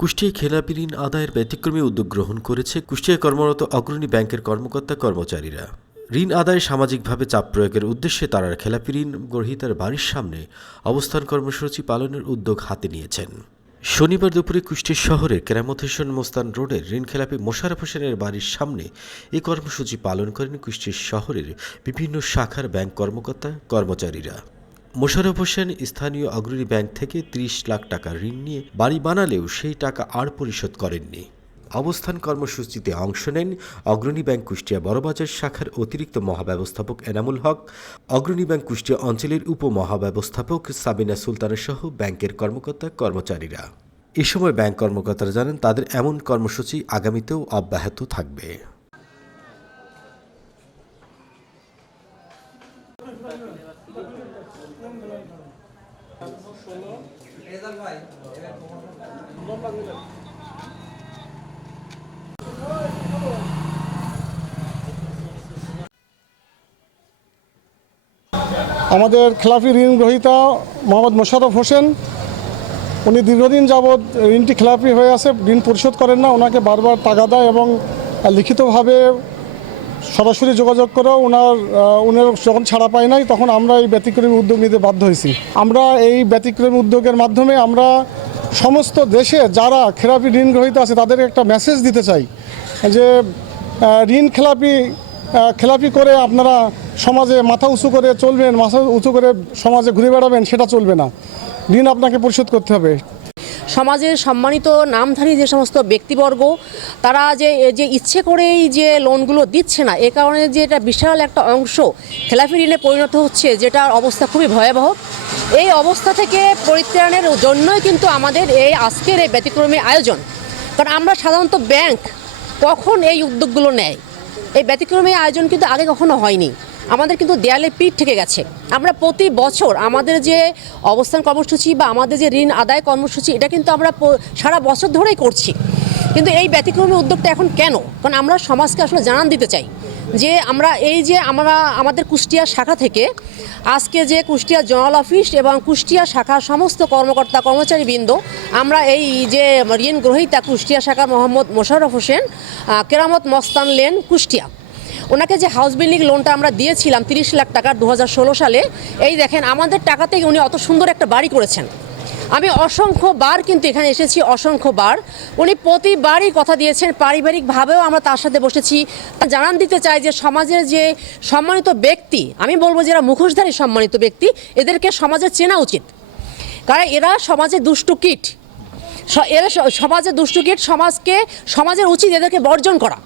কুষ্টিয়ায় খেলাপি ঋণ আদায়ের ব্যতিক্রমী উদ্যোগ গ্রহণ করেছে কুষ্টিয়ায় কর্মরত অগ্রণী ব্যাংকের কর্মকর্তা কর্মচারীরা। ঋণ আদায়ে সামাজিকভাবে চাপ প্রয়োগের উদ্দেশ্যে তারা খেলাপি ঋণ গ্রহীতার বাড়ির সামনে অবস্থান কর্মসূচি পালনের উদ্যোগ হাতে নিয়েছেন। শনিবার দুপুরে কুষ্টিয়া শহরের কেরামত হোসেন মোস্তান রোডের ঋণখেলাপি মোশাররফ হোসেনের বাড়ির সামনে এই কর্মসূচি পালন করেন কুষ্টিয়া শহরের বিভিন্ন শাখার ব্যাংক কর্মকর্তা কর্মচারীরা। মোশাররফ হোসেন স্থানীয় অগ্রণী ব্যাংক থেকে ৩০ লাখ টাকা ঋণ নিয়ে বাড়ি বানালেও সেই টাকা আর পরিশোধ করেননি। অবস্থান কর্মসূচিতে অংশ নেন অগ্রণী ব্যাংক কুষ্টিয়া বড়বাজার শাখার অতিরিক্ত মহাব্যবস্থাপক এনামুল হক, অগ্রণী ব্যাংক কুষ্টিয়া অঞ্চলের উপমহাব্যবস্থাপক সাবিনা সুলতানা সহ ব্যাংকের কর্মকর্তা কর্মচারীরা। এ সময় ব্যাংক কর্মকর্তারা জানান তাদের এমন কর্মসূচি আগামীতেও অব্যাহত থাকবে। আমাদের খেলাপি ঋণ গ্রহীতা মোহাম্মদ মোশাররফ হোসেন, উনি দীর্ঘদিন যাবৎ ঋণটি খেলাপি হয়ে আছে, ঋণ পরিশোধ করেন না। ওনাকে বারবার তাগাদা এবং লিখিতভাবে সরাসরি যোগাযোগ করেও উনার যখন ছাড়া পায় নাই, তখন আমরা এই ব্যতিক্রমী উদ্যোগ নিতে বাধ্য হয়েছি। আমরা এই ব্যতিক্রমী উদ্যোগের মাধ্যমে আমরা সমস্ত দেশে যারা খেলাপি ঋণ গ্রহীতা আছে তাদের একটা মেসেজ দিতে চাই যে ঋণ খেলাপি করে আপনারা সমাজে মাথা উঁচু করে চলবেন, মাথা উঁচু করে সমাজে ঘুরে বেড়াবেন, সেটা চলবে না। ঋণ আপনাকে পরিশোধ করতে হবে। সমাজের সম্মানিত নামধারী যে সমস্ত ব্যক্তিবর্গ তারা যে ইচ্ছে করেই যে লোনগুলো দিচ্ছে না, এ কারণে যে এটা বিশাল একটা অংশ খেলাপি ঋণে পরিণত হচ্ছে, যেটার অবস্থা খুবই ভয়াবহ। এই অবস্থা থেকে পরিত্রাণের জন্যই কিন্তু আমাদের এই আজকের এই ব্যতিক্রমী আয়োজন। কারণ আমরা সাধারণত ব্যাংক কখন এই উদ্যোগগুলো নেয়, এই ব্যতিক্রমী আয়োজন কিন্তু আগে কখনো হয়নি। আমাদের কিন্তু দেয়ালে পিঠ থেকে গেছে। আমরা প্রতি বছর আমাদের যে অবস্থান কর্মসূচি বা আমাদের যে ঋণ আদায় কর্মসূচি, এটা কিন্তু আমরা সারা বছর ধরেই করছি। কিন্তু এই ব্যতিক্রমী উদ্যোগটা এখন কেন? কারণ আমরা সমাজকে আসলে জানান দিতে চাই যে আমরা আমাদের কুষ্টিয়া শাখা থেকে আজকে যে কুষ্টিয়া জোনাল অফিস এবং কুষ্টিয়া শাখার সমস্ত কর্মকর্তা কর্মচারীবৃন্দ, আমরা এই যে ঋণ গ্রহীতা কুষ্টিয়া শাখার মোহাম্মদ মোশাররফ হোসেন, কেরামত মস্তান লেন, কুষ্টিয়া, ওনাকে যে হাউস বিল্ডিং লোনটা আমরা দিয়েছিলাম 30 লাখ টাকা 2016 সালে, এই দেখেন আমাদের টাকাতেই উনি অত সুন্দর একটা বাড়ি করেছেন। আমি অসংখ্যবার কিন্তু এখানে এসেছি, অসংখ্যবার উনি প্রতিবারই কথা দিয়েছেন। পারিবারিকভাবেও আমরা তার সাথে বসেছি। জানান দিতে চাই যে সমাজের যে সম্মানিত ব্যক্তি, আমি বলবো যারা মুখোশধারী সম্মানিত ব্যক্তি, এদেরকে সমাজে চেনা উচিত। কারণ এরা সমাজে দুষ্টু কীট, সমাজের উচিত এদেরকে বর্জন করা।